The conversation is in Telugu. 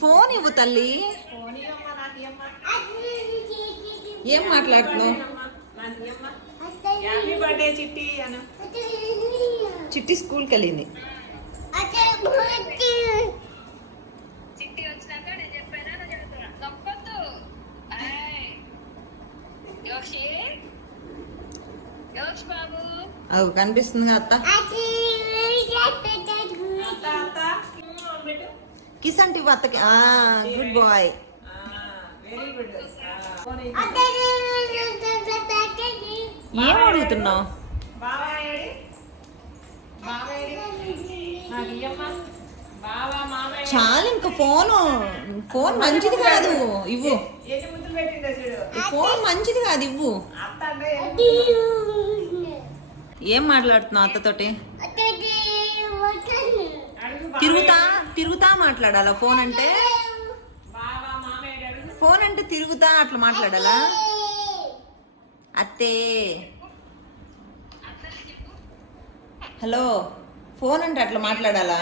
ఫోన్ ఇవ్వు తల్లి. ఏం మాట్లాడుతున్నావు? చిట్టి స్కూల్కి వెళ్ళింది. అవు కనిపిస్తుంది అత్త. కిస్ అంటే అత్తకి. Good boy. ఏం అడుగుతున్నావు? చాలు ఇంకా. ఫోన్ మంచిది కాదు, ఇవ్వు. ఫోన్ మంచిది కాదు, ఇవ్వు. ఏం మాట్లాడుతున్నావు అత్తతోటి? తిరుగుతా మాట్లాడాలా? ఫోన్ అంటే తిరుగుతా అట్లా మాట్లాడాలా? అత్తే హలో, ఫోన్ అంటే అట్లా మాట్లాడాలా?